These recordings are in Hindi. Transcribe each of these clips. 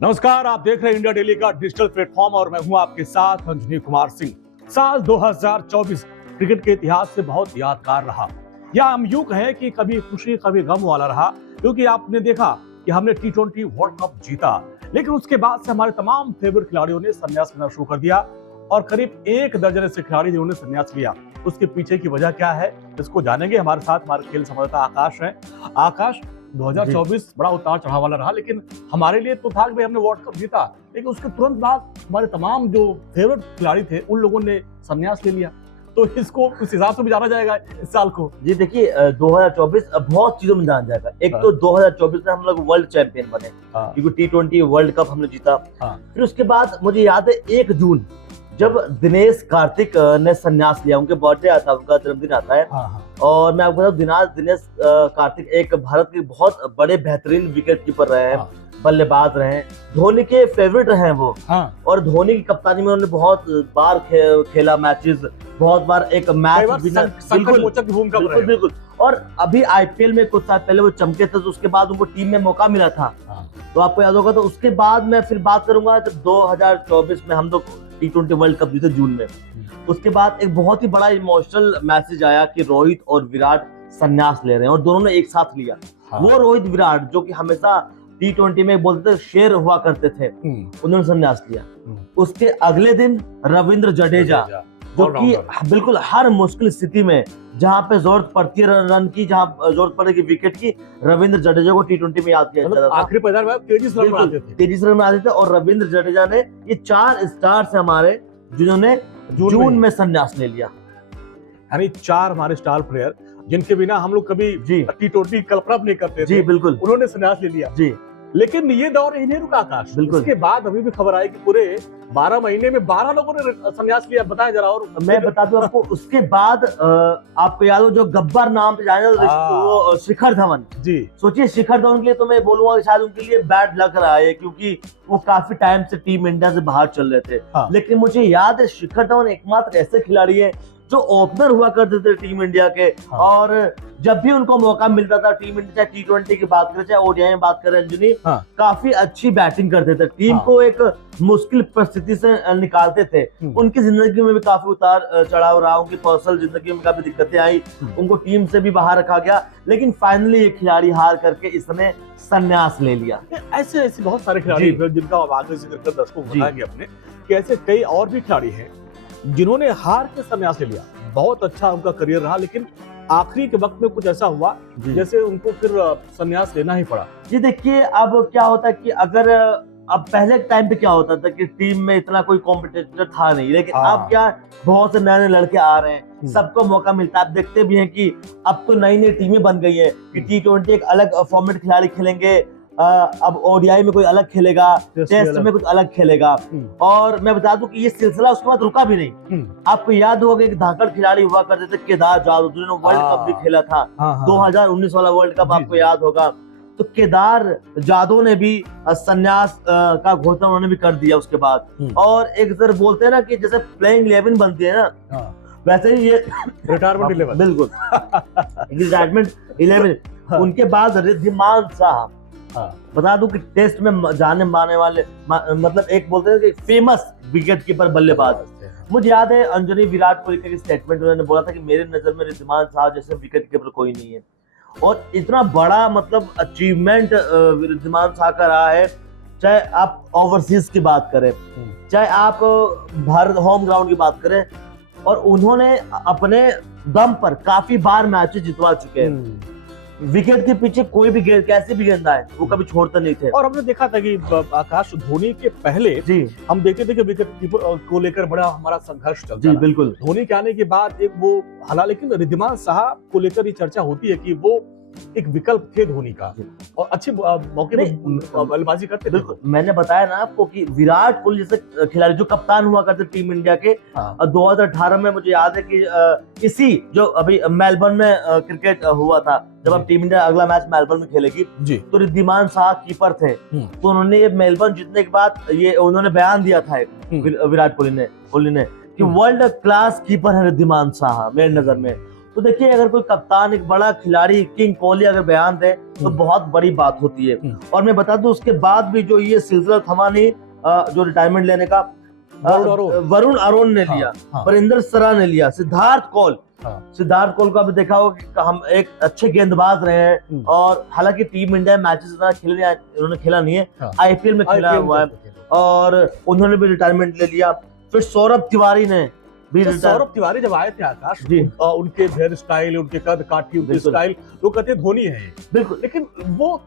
नमस्कार, आप देख रहे हैं इंडिया डेली का डिजिटल प्लेटफॉर्म और मैं हूं आपके साथ अंजनी कुमार सिंह। साल 2024 क्रिकेट के इतिहास से बहुत यादगार रहा, या हम यूं कहें कि कभी खुशी कभी गम वाला रहा, क्योंकि आपने देखा कि हमने T20 वर्ल्ड कप जीता, लेकिन उसके बाद से हमारे तमाम फेवरेट खिलाड़ियों ने संन्यास लेना शुरू कर दिया और करीब 1 दर्जन ऐसे खिलाड़ी जिन्होंने संन्यास लिया। उसके पीछे की वजह क्या है, इसको जानेंगे। हमारे साथ हमारे खेल संवाददाता आकाश है। आकाश, 2024 बड़ा उतार चढ़ाव वाला रहा, लेकिन हमारे लिए तो था कि हमने वर्ल्ड कप जीता, लेकिन उसके तुरंत बाद हमारे तमाम जो फेवरेट खिलाड़ी थे उन लोगों ने संन्यास ले लिया। तो इसको उस हिसाब से भी जाना जाएगा इस साल को। जी देखिए, 2024 अब बहुत चीजों में जाना जाएगा। एक तो 2024 में हम लोग वर्ल्ड चैंपियन बने, क्योंकि T20 वर्ल्ड कप हमने जीता। फिर उसके बाद मुझे याद है 1 जून जब दिनेश कार्तिक ने संन्यास लिया, उनके बर्थडे आता है, उनका जन्मदिन आता है। और मैं आपको बताऊं, दिनेश कार्तिक एक भारत के बहुत बड़े बेहतरीन विकेट कीपर रहे हैं, बल्लेबाज रहे हैं, धोनी के फेवरेट रहे हैं वो। और धोनी की कप्तानी में उन्होंने बहुत बार खेला मैचेस, बहुत बार एक मैच बिल्कुल। और अभी IPL में कुछ साल पहले वो चमके थे, तो उसके बाद उनको टीम में मौका मिला था। तो आपको याद होगा। तो उसके बाद मैं फिर बात करूंगा जब 2024 में हम लोग T20 वर्ल्ड कप जीते जून में। उसके बाद एक बहुत ही बड़ा इमोशनल मैसेज आया कि रोहित और विराट संन्यास ले रहे हैं, और दोनों ने एक साथ लिया। वो रोहित विराट जो कि हमेशा T20 में बोलते थे शेर हुआ करते थे, उन्होंने संन्यास लिया। उसके अगले दिन रविंद्र जडेजा, जो कि बिल्कुल हर मुश्किल स्थिति में जहां पे जरूरत पड़ती है रन की, जहां जरूरत पड़ेगी विकेट की, रविंद्र जडेजा को T20 में याद किया जाता था। आखिरी 50 में तेजी से रन आते थे। और रविंद्र जडेजा ने ये 4 स्टार्स हैं हमारे, जिन्होंने जून में संन्यास ले लिया। यानी 4 हमारे स्टार प्लेयर जिनके बिना हम लोग कभी T20 कल्पना नहीं करते थे। जी बिल्कुल, उन्होंने संन्यास ले लिया। जी, लेकिन ये दौर ही नहीं रुका आकाश। इसके बाद अभी भी खबर आई कि पूरे 12 महीने में 12 लोगों ने संन्यास लिया। बताएं जरा। और मैं बता दूं आपको, उसके बाद आपको याद हो जो गब्बर नाम से जाने वो शिखर धवन जी। सोचिए, शिखर धवन के लिए तो मैं बोलूंगा कि शायद उनके लिए बैड लक रहा है, क्योंकि वो काफी टाइम से टीम इंडिया से बाहर चल रहे थे। लेकिन मुझे याद है शिखर धवन एकमात्र ऐसे खिलाड़ी है जो ओपनर हुआ करते थे टीम इंडिया के। और जब भी उनको मौका मिलता था टीम इंडिया, चाहे T20 की बात करें चाहे ODI में बात करें, अंजनी काफी अच्छी बैटिंग करते थे, टीम को एक मुश्किल परिस्थिति से निकालते थे। उनकी जिंदगी में भी काफी उतार चढ़ाव रहा, उनकी पर्सनल जिंदगी में काफी दिक्कतें आई, उनको टीम से भी बाहर रखा गया, लेकिन फाइनली ये खिलाड़ी हार करके इसने संन्यास ले लिया। ऐसे बहुत सारे खिलाड़ी जिनका आगे जिक्र कर दर्शकों को बताएंगे अपने, कि ऐसे कई और भी खिलाड़ी हैं जिन्होंने हार के संन्यास ले लिया। बहुत अच्छा उनका करियर रहा, लेकिन आखिरी के वक्त में कुछ ऐसा हुआ जैसे उनको फिर संन्यास लेना ही पड़ा। जी देखिए, अब क्या होता है कि अगर अब पहले टाइम पे क्या होता था कि टीम में इतना कोई कॉम्पिटिटर था नहीं, लेकिन अब क्या बहुत से नए लड़के आ रहे हैं, सबको मौका मिलता है। आप देखते भी हैं कि अब तो नई नई टीमें बन गई है कि T20 एक अलग फॉर्मेट खिलाड़ी खेलेंगे, अब ODI में कोई अलग खेलेगा, टेस्ट में कुछ अलग खेलेगा। और मैं बता दूं कि ये सिलसिला उसके बाद रुका भी नहीं। आपको याद होगा एक धाकड़ खिलाड़ी हुआ करते थे केदार जाधव, जिन्होंने वर्ल्ड कप भी खेला था, 2019 वाला वर्ल्ड कप आपको याद होगा। तो केदार जाधव ने भी संन्यास का घोषणा उन्होंने भी कर दिया उसके बाद। और एक तरह बोलते हैं ना कि जैसे प्लेइंग 11 बनती है ना, वैसे ही ये रिटायरमेंट 11। बिल्कुल, रिटायरमेंट 11। उनके बाद रिद्धिमान साहा, बता दूं कि टेस्ट में जाने माने वाले, मतलब एक बोलते हैं कि फेमस विकेट कीपर बल्लेबाज। मुझे याद है अंजनी विराट कोहली का स्टेटमेंट, उन्होंने बोला था कि मेरे नजर में रिद्धिमान साहा जैसे विकेट कीपर कोई नहीं है। और इतना बड़ा मतलब अचीवमेंट रिद्धिमान साहा का रहा है, चाहे आप ओवरसीज की बात करें, चाहे आप भारत होम ग्राउंड की बात करें, और उन्होंने अपने दम पर काफी बार मैचेस जितवा चुके हैं। विकेट के पीछे कोई भी गेंद, कैसे भी गेंद आए, वो कभी छोड़ते नहीं थे। और हमने देखा था कि आकाश, धोनी के पहले हम देखते थे कि विकेट कीपर को लेकर बड़ा हमारा संघर्ष चलता जी बिल्कुल। धोनी के आने के बाद एक वो हालांकि, लेकिन रिद्धिमान साहा को लेकर ये चर्चा होती है कि वो एक विकल्प थे धोनी का, और अच्छे मौके पर बल्लेबाजी करते थे। मैंने बताया ना आपको कि विराट कोहली जैसे खिलाड़ी जो कप्तान हुआ करते टीम इंडिया के, 2018 में मुझे याद है कि इसी जो अभी मेलबर्न में क्रिकेट हुआ था, जब अब टीम इंडिया अगला मैच मेलबर्न में खेलेगी, तो रिद्धिमान साहा कीपर थे। तो उन्होंने ये मेलबर्न जीतने के बाद ये उन्होंने बयान दिया था विराट कोहली ने कि वर्ल्ड क्लास कीपर है रिद्धिमान साहा मेरे नजर में। तो देखिए अगर कोई कप्तान, एक बड़ा खिलाड़ी किंग कोहली अगर बयान दे तो बहुत बड़ी बात होती है। और मैं बता दूं उसके बाद भी जो ये सिलसिला थमा नहीं, जो रिटायरमेंट लेने का वरुण अरोन ने लिया, वरिंदर सरा ने लिया, सिद्धार्थ कौल को अभी देखा होगा कि हम एक अच्छे गेंदबाज रहे हैं, और हालांकि टीम इंडिया मैचेस उन्होंने खेला नहीं है, आईपीएल में खेला हुआ है, और उन्होंने भी रिटायरमेंट ले लिया। फिर सौरभ तिवारी ने भी, सौरभ तिवारी जब आए थे आकाश जी, उनके हेयर स्टाइल, उनके कद काठी, उनके स्टाइल, वो कहते धोनी है बिल्कुल, लेकिन वो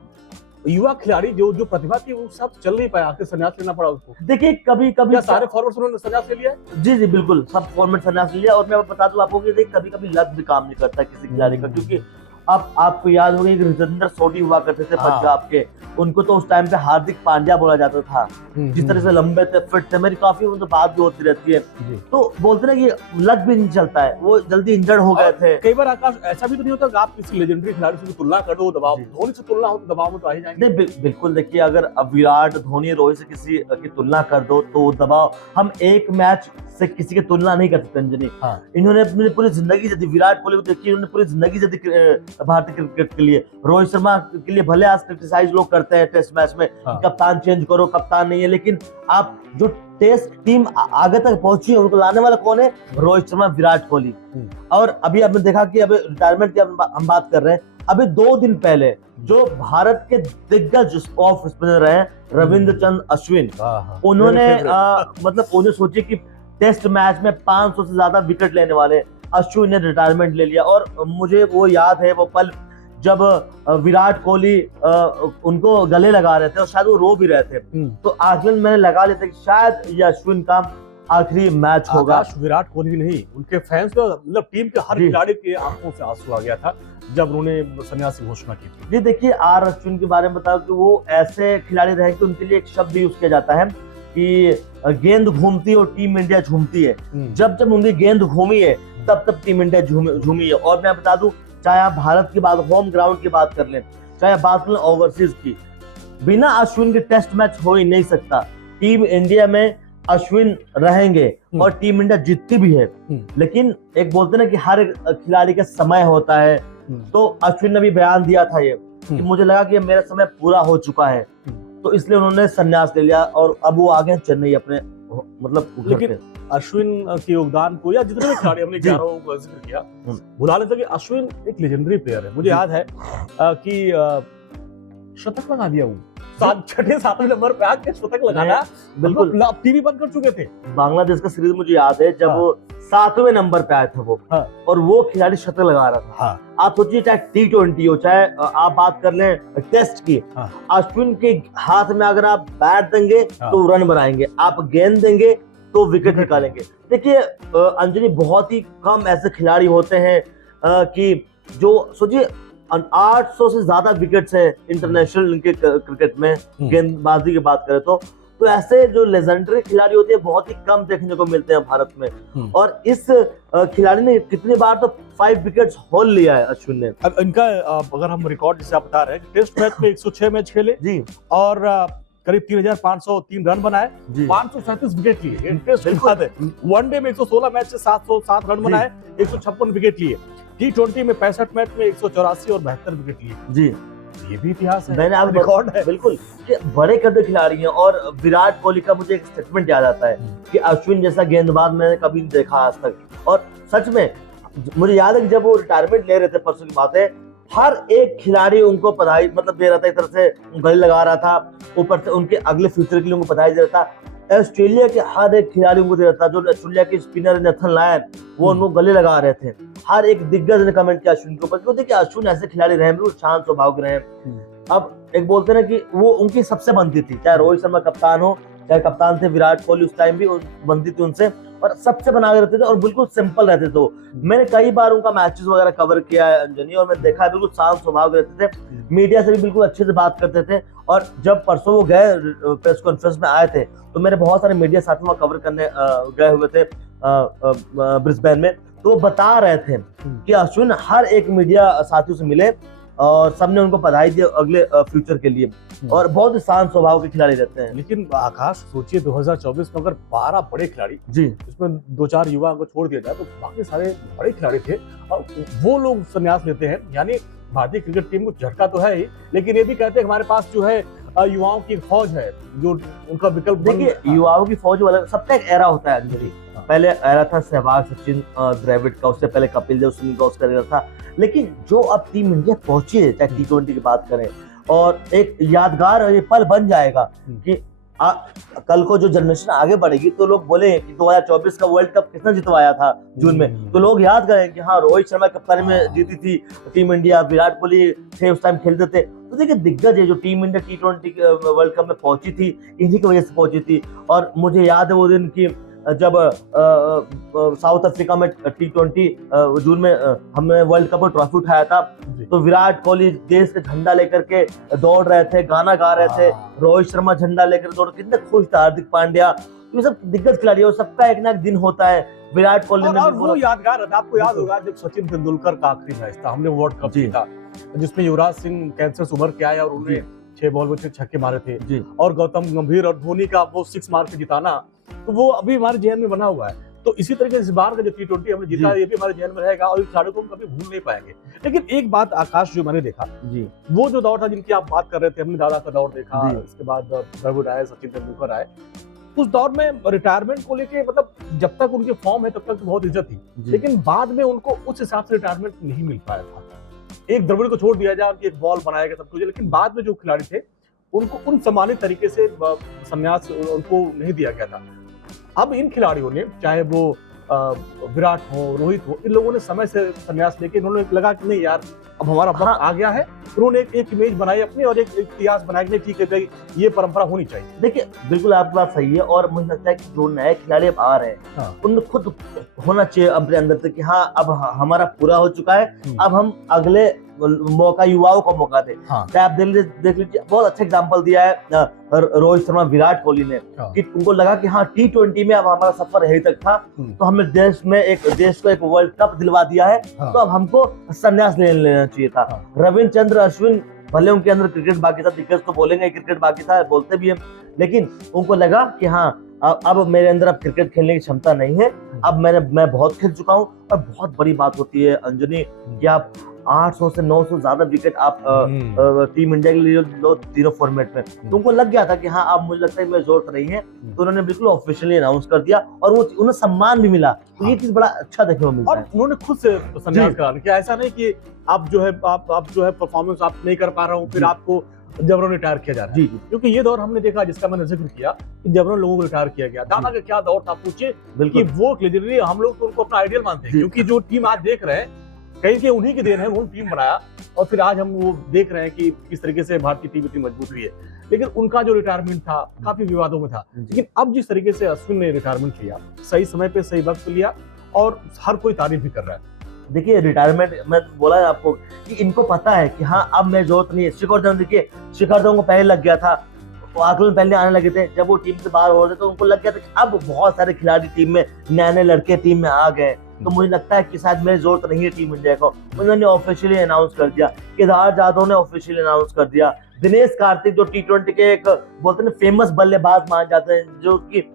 युवा खिलाड़ी जो प्रतिभा थी वो सब चल नहीं पाया, आखिर संन्यास लेना पड़ा उसको। देखिए कभी सारे फॉरवर्ड्स उन्होंने संन्यास ले लिया। जी बिल्कुल, सब फॉर्मेट संन्यास ले लिया। और मैं बता दूं आपको कि कभी लक भी काम नहीं करता किसी खिलाड़ी का, क्योंकि अब आपको याद होगा कि रिजेंद्र सोढी हुआ करते थे पंजाब के, उनको तो उस टाइम पे हार्दिक पांड्या बोला जाता था, जिस तरह से लंबे थे, फिट थे। मेरी काफी उनसे बात भी होती रहती है, तो बोलते ना कि लक भी नहीं चलता है, वो जल्दी इंजर्ड हो गए थे। कई बार आकाश ऐसा भी तो नहीं होता कि आप किसी लेजेंडरी खिलाड़ी से तुलना कर दो, दबाव धोनी से तुलना हो तो दबाव में तो आ ही जाएंगे। बिल्कुल, देखिए अगर विराट, धोनी, रोहित से किसी की तुलना कर दो तो दबाव, हम एक मैच से किसी की तुलना नहीं कर सकते अंजनी। इन्होंने अपनी पूरी जिंदगी दी, विराट कोहली को देखिए उन्होंने पूरी जिंदगी दी भारतीय क्रिकेट के लिए। रोहित शर्मा के लिए भले आज क्रिटिसाइज लोग करते हैं टेस्ट मैच में, कप्तान चेंज करो, कप्तान नहीं है, लेकिन आप जो टेस्ट टीम आगे तक पहुंची है उनको लाने वाला कौन है? रोहित शर्मा, विराट कोहली। और अभी आपने देखा कि अभी रिटायरमेंट की हम बात कर रहे हैं, अभी 2 दिन पहले जो भारत के दिग्गज ऑफ स्पिनर रहे रविंद्र चंद्र अश्विन, उन्होंने मतलब उन्हें सोचे कि टेस्ट मैच में 500 से ज्यादा विकेट लेने वाले अश्विन ने रिटायरमेंट ले लिया। और मुझे वो याद है वो पल जब विराट कोहली उनको गले लगा रहे थे और शायद वो रो भी रहे थे, तो आखिर मैंने लगा लिया था कि शायद ये अश्विन का आखिरी मैच होगा। विराट कोहली नहीं, उनके फैंस का मतलब टीम के हर खिलाड़ी के आंखों से आंसू आ गया था जब उन्होंने संन्यास की घोषणा की थी। जी देखिए, आर अश्विन के बारे में बताओ कि वो ऐसे खिलाड़ी रहे कि उनके लिए एक शब्द यूज किया जाता है कि गेंद घूमती है और टीम इंडिया झूमती है। जब उनकी गेंद घूमी है तब टीम इंडिया झूमी है। और मैं बता दूं, चाहे आप भारत की बात, होम ग्राउंड की बात कर लें, चाहे बात करें ओवरसीज की, बिना अश्विन के टेस्ट मैच हो ही नहीं सकता। टीम इंडिया में अश्विन रहेंगे और टीम इंडिया जीतती भी है, लेकिन एक बोलते ना कि हर एक खिलाड़ी का समय होता है, तो अश्विन ने भी बयान दिया था ये कि मुझे लगा कि मेरा समय पूरा हो चुका है, तो इसलिए उन्होंने संन्यास ले लिया और अब वो आ गए चेन्नई अपने मतलब। लेकिन अश्विन के योगदान को, या जितने भी खिलाड़ी हमने 11 का जिक्र किया, भुला लेते कि अश्विन एक लेजेंडरी प्लेयर है। मुझे याद है कि शतक लगा दिया वो 6-7वें नंबर पे आके शतक लगाया, बिल्कुल टीवी बंद कर चुके थे। बांग्लादेश का सीरीज मुझे याद है जब वो 7वें नंबर पे आया था वो, और वो खिलाड़ी शतक लगा रहा था। आप सोचिए, चाहे T20 हो, चाहे आप बात कर लें टेस्ट की, अश्विन के हाथ में अगर आप बैट देंगे तो रन बनाएंगे, आप गेंद देंगे तो विकेट निकालेंगे। देखिए अंजलि, बहुत ही कम ऐसे खिलाड़ी होते हैं कि जो सोचिए 800 से ज्यादा विकेट्स हैं इंटरनेशनल क्रिकेट में, गेंदबाजी की बात करें तो ऐसे जो लेजेंडरी खिलाड़ी होते हैं बहुत ही कम देखने को मिलते हैं भारत में। और इस खिलाड़ी ने कितनी बार तो 5 विकेट्स होल लिया है अश्विन ने। अब इनका अगर हम रिकॉर्ड जैसे आप बता रहे हैं, टेस्ट मैच में 106 मैच खेले जी, और करीब 3503 रन बनाए, 537 विकेट लिए। वनडे में 116 मैच से 707 रन बनाए, 156 विकेट लिए। T20 में 65 मैच में 184 और 72 विकेट लिए जी। ये भी इतिहास है, मैंने आप रिकॉर्ड है बिल्कुल। बड़े कद खिलाड़ी हैं। और विराट कोहली का मुझे एक स्टेटमेंट याद आता है कि अश्विन जैसा गेंदबाज मैंने कभी नहीं देखा आज तक। और सच में मुझे याद है कि जब वो रिटायरमेंट ले रहे थे, परसों की बात है, हर एक खिलाड़ी उनको बधाई मतलब दे रहा था, एक तरह से गले लगा रहा था, ऊपर से उनके अगले फ्यूचर के लिए उनको बधाई दे रहा था। ऑस्ट्रेलिया के हर एक खिलाड़ी उनको दे रहा था, जो ऑस्ट्रेलिया के स्पिनर नेथन लायन, वो उनको गले लगा रहे थे। हर एक दिग्गज ने कमेंट किया अश्विन के ऊपर, क्योंकि देखिए अश्विन ऐसे खिलाड़ी रहे, बिल्कुल शांत स्वभाव के रहे। अब एक बोलते ना कि वो उनकी सबसे बनती थी, चाहे रोहित शर्मा कप्तान हो, चाहे कप्तान थे विराट कोहली, उस टाइम भी बनती थी उनसे, और सबसे बना के रहते थे और बिल्कुल सिंपल रहते थे। मैंने कई बार उनका मैचेस वगैरह कवर किया है अंजनी, और मैं देखा है बिल्कुल शांत स्वभाव के रहते थे, मीडिया से भी बिल्कुल अच्छे से बात करते थे। और जब परसों वो गए प्रेस कॉन्फ्रेंस में आए थे, तो मेरे बहुत सारे मीडिया साथी वहाँ कवर करने गए हुए थे ब्रिस्बेन में, तो वो बता रहे थे कि अश्विन हर एक मीडिया साथियों से मिले और सबने उनको बधाई दी अगले फ्यूचर के लिए, और बहुत ही शांत स्वभाव के खिलाड़ी रहते हैं। लेकिन आकाश सोचिए 2024 में अगर 12 बड़े खिलाड़ी, जी, इसमें 2-4 युवा को छोड़ दिया जाए तो बाकी सारे बड़े खिलाड़ी थे और वो लोग संन्यास लेते हैं, यानी भारतीय क्रिकेट टीम को झटका तो है ही, लेकिन ये भी कहते हैं हमारे पास जो है युवाओं की एक फौज है जो उनका विकल्प। देखिए युवाओं की फौज वाला सबका एक एरा होता है अंजलि। पहले एरा था सहवाग, सचिन, द्रविड़ का, उससे पहले कपिल देव, सुनील का उसका एरा था। लेकिन जो अब टीम इंडिया पहुंची है, चाहे T20 की बात करें, और एक यादगार ये पल बन जाएगा कि कल को जो जनरेशन आगे बढ़ेगी तो लोग बोले कि 2024 का वर्ल्ड कप कितना जितवाया था जून में, तो लोग याद करें कि हाँ रोहित शर्मा कप्तानी में जीती थी टीम इंडिया, विराट कोहली थे उस टाइम खेलते थे। तो देखिए दिग्गज है जो team India T20 world cup में पहुंची थी, इन्हीं की वजह से पहुंची थी। और मुझे याद है वो दिन की जब साउथ अफ्रीका में T20 जून में हमने वर्ल्ड कप में ट्रॉफी उठाया था, तो विराट कोहली देश का झंडा लेकर के दौड़ रहे थे, गाना गा रहे थे, रोहित शर्मा झंडा लेकर दौड़, कितने खुश था, हार्दिक पांड्या, ये सब दिग्गज खिलाड़ी है, सबका एक ना एक दिन होता है। विराट कोहली ने वो यादगार रहता, आपको याद होगा जब सचिन तेंदुलकर का आखिरी मैच था, हमने वर्ल्ड कप जीता, जिसमें युवराज सिंह कैंसर से उभर के आए और उन्होंने 6 बॉल में 6 छक्के मारे थे, और गौतम गंभीर और धोनी का वो 6 मार के जिताना, तो वो अभी हमारे जहन में बना हुआ है। तो इसी तरीके से इस बार का जो T20 हमने जीता है, ये भी हमारे जहन में रहेगा और इस खिलाड़ी को हम कभी भूल नहीं पाएंगे। लेकिन एक बात आकाश जो मैंने देखा जी, वो जो दौर था जिनकी आप बात कर रहे थे, हमने दादा का दौर देखा, इसके बाद द्रविड़ आए, सचिन तेंदुलकर आए, उस दौर में रिटायरमेंट को लेके मतलब जब तक उनकी फॉर्म है तब तक तो बहुत इज्जत थी, लेकिन बाद में उनको उस हिसाब से रिटायरमेंट नहीं मिल पाया था। एक द्रविड़ को छोड़ दिया जाए, एक बॉल बनाया गया सब कुछ, लेकिन बाद में जो खिलाड़ी थे उनको उन सम्मानित तरीके से संन्यास उनको नहीं दिया गया था। अब इन खिलाड़ियों ने, चाहे वो विराट हो, रोहित हो, इन लोगों ने समय से संन्यास लेके इन्होंने लगा कि नहीं यार अब हमारा वक्त आ गया है, उन्होंने एक इमेज बनाई अपनी और एक इतिहास बनाया कि ठीक है ये परंपरा होनी चाहिए। देखिए बिल्कुल आपकी बात सही है, और मुझे लगता है कि जो नए खिलाड़ी अब आ रहे हैं उनमें खुद होना चाहिए अपने अंदर से कि हाँ अब हमारा पूरा हो चुका है, अब हम अगले मौका युवाओं को मौका दे। आप देख लीजिए, बहुत अच्छा एग्जांपल दिया है रोहित शर्मा, विराट कोहली ने, कि उनको लगा कि हाँ T20 में अब हमारा सफर यही तक था, तो हमने देश को एक वर्ल्ड कप दिलवा दिया है, तो अब हमको संन्यास लेना चाहिए था। रविचंद्र अश्विन, भले उनके अंदर क्रिकेट बाकी था, दिग्गज तो बोलेंगे क्रिकेट बाकी था, बोलते भी है, लेकिन उनको लगा कि हाँ अब मेरे अंदर अब क्रिकेट खेलने की क्षमता नहीं है, अब मैं बहुत खेल चुका हूँ। और बहुत बड़ी बात होती है अंजनी कि आप 800 से 900 ज्यादा विकेट आप टीम इंडिया के लिए लो तीनों फॉर्मेट में, तो उनको लग गया था कि हाँ अब मुझे लगता है मेरी जरूरत नहीं है, तो उन्होंने बिल्कुल ऑफिशियली अनाउंस कर दिया और वो उन्हें सम्मान भी मिला। तो ये चीज बड़ा अच्छा देखने को मिलता है। उन्होंने खुद से संन्यास करा कि ऐसा नहीं कि आप जो है परफॉर्मेंस आप नहीं कर पा रहा हूँ, फिर आपको जबरन रिटायर किया जा रहा है। क्योंकि ये दौर हमने देखा जिसका मैंने जिक्र किया कि जबरन लोगों को रिटायर किया गया। दादा का क्या दौर था पूछे कि वो लेजेंडरी, हम लोग तो उनको अपना आइडियल मानते हैं, क्योंकि जो टीम आज देख रहे हैं कहीं के उन्हीं की देन है, उन्होंने टीम बनाया और फिर आज हम वो देख रहे हैं कि किस तरीके से भारतीय टीम इतनी मजबूत हुई है। लेकिन उनका जो रिटायरमेंट था काफी विवादों में था, लेकिन अब जिस तरीके से अश्विन ने रिटायरमेंट लिया, सही समय पे सही वक्त लिया और हर कोई तारीफ भी कर रहा है। देखिए रिटायरमेंट मैं बोला है आपको कि इनको पता है कि हाँ अब मैं जरूरत नहीं है। शिखर धवन देखिए, शिखर धवन को पहले लग गया था, आकलन पहले आने लगे थे, जब वो टीम से बाहर हो रहे थे तो उनको लग गया था कि अब बहुत सारे खिलाड़ी टीम में, नए लड़के टीम में आ गए, तो मुझे लगता है कि शायद मेरी जरूरत नहीं है टीम इंडिया को। उन्होंने ऑफिशियली अनाउंस कर दिया, केदार जाधव ने ऑफिशियली अनाउंस कर दिया, दिनेश कार्तिक जो T20 के एक बोलते हैं फेमस बल्लेबाज मान जाते हैं, जो कि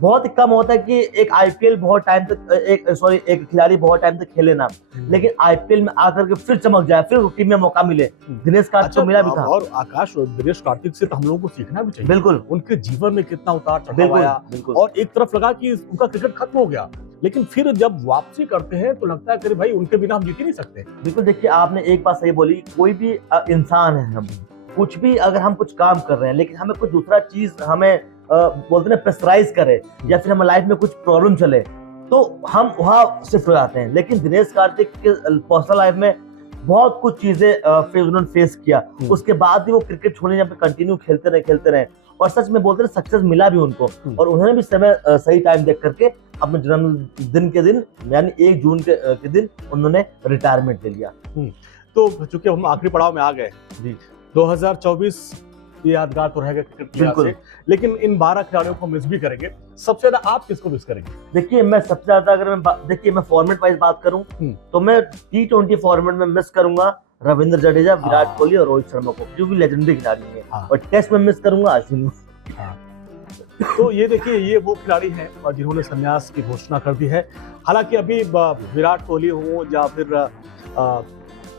बहुत ही कम होता है कि एक आईपीएल बहुत टाइम तक एक खिलाड़ी बहुत टाइम तक खेले ना, लेकिन आईपीएल में आकर के फिर चमक जाए, फिर टीम में मौका मिले। दिनेश कार्तिक को मिला भी था। और आकाश, दिनेश कार्तिक से तो हम लोगों को सीखना भी चाहिए। बिल्कुल, उनके जीवन में कितना उतार चढ़ाव आया, और एक तरफ लगा कि उनका क्रिकेट खत्म हो गया, लेकिन फिर जब वापसी करते हैं तो लगता है कि भाई उनके बिना हम जीत ही नहीं सकते। बिल्कुल, देखिए आपने एक बात सही बोली, कोई भी इंसान है, हम कुछ भी अगर हम कुछ काम कर रहे हैं लेकिन हमें कुछ दूसरा चीज हमें बोलते हैं प्रेशराइज करे, या फिर हमारे लाइफ में कुछ प्रॉब्लम चले, तो हम वहाँ शिफ्ट हो जाते हैं। लेकिन दिनेश कार्तिक के पर्सनल लाइफ में बहुत कुछ चीजें उन्होंने फेस किया, उसके बाद भी वो क्रिकेट छोड़ने जब कंटिन्यू खेलते रहे, और सच में बोलते हैं सक्सेस मिला भी उनको, और उन्होंने भी समय सही टाइम देख करके अपने जन्मदिन के दिन यानी 1 जून के दिन उन्होंने रिटायरमेंट ले लिया। तो चूंकि हम आखिरी पड़ाव में आ गए जी, 2024 ये यादगार तो रहेगा क्रिकेट की वजह से, लेकिन इन 12 खिलाड़ियों को मिस भी करेंगे। सबसे ज्यादा आप किसको मिस करेंगे? देखिए मैं सबसे ज्यादा अगर मैं फॉर्मेट वाइज बात करूं तो मैं T20 फॉर्मेट में मिस करूंगा रविंद्र जडेजा, विराट कोहली और रोहित शर्मा को, जो भी लेजेंडरी खिलाड़ी हैं। और टेस्ट में मिस करूंगा अश्विन। तो ये देखिए, ये वो खिलाड़ी हैं जिन्होंने संन्यास की घोषणा कर दी है। हालांकि अभी विराट कोहली हो या फिर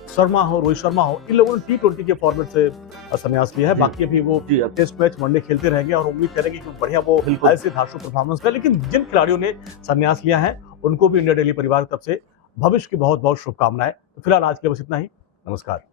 शर्मा हो, रोहित शर्मा हो, इन लोगों ने T20 के फॉर्मेट से संन्यास लिया है। बाकी अभी वो टेस्ट मैच वनडे खेलते रहेंगे और उम्मीद करेंगे कि बढ़िया वो ऐसे धांसू परफॉर्मेंस करें। लेकिन जिन खिलाड़ियों ने संन्यास लिया है उनको भी इंडिया डेली परिवार की तरफ से भविष्य की बहुत बहुत शुभकामनाएं। तो फिलहाल आज के बस इतना ही। नमस्कार।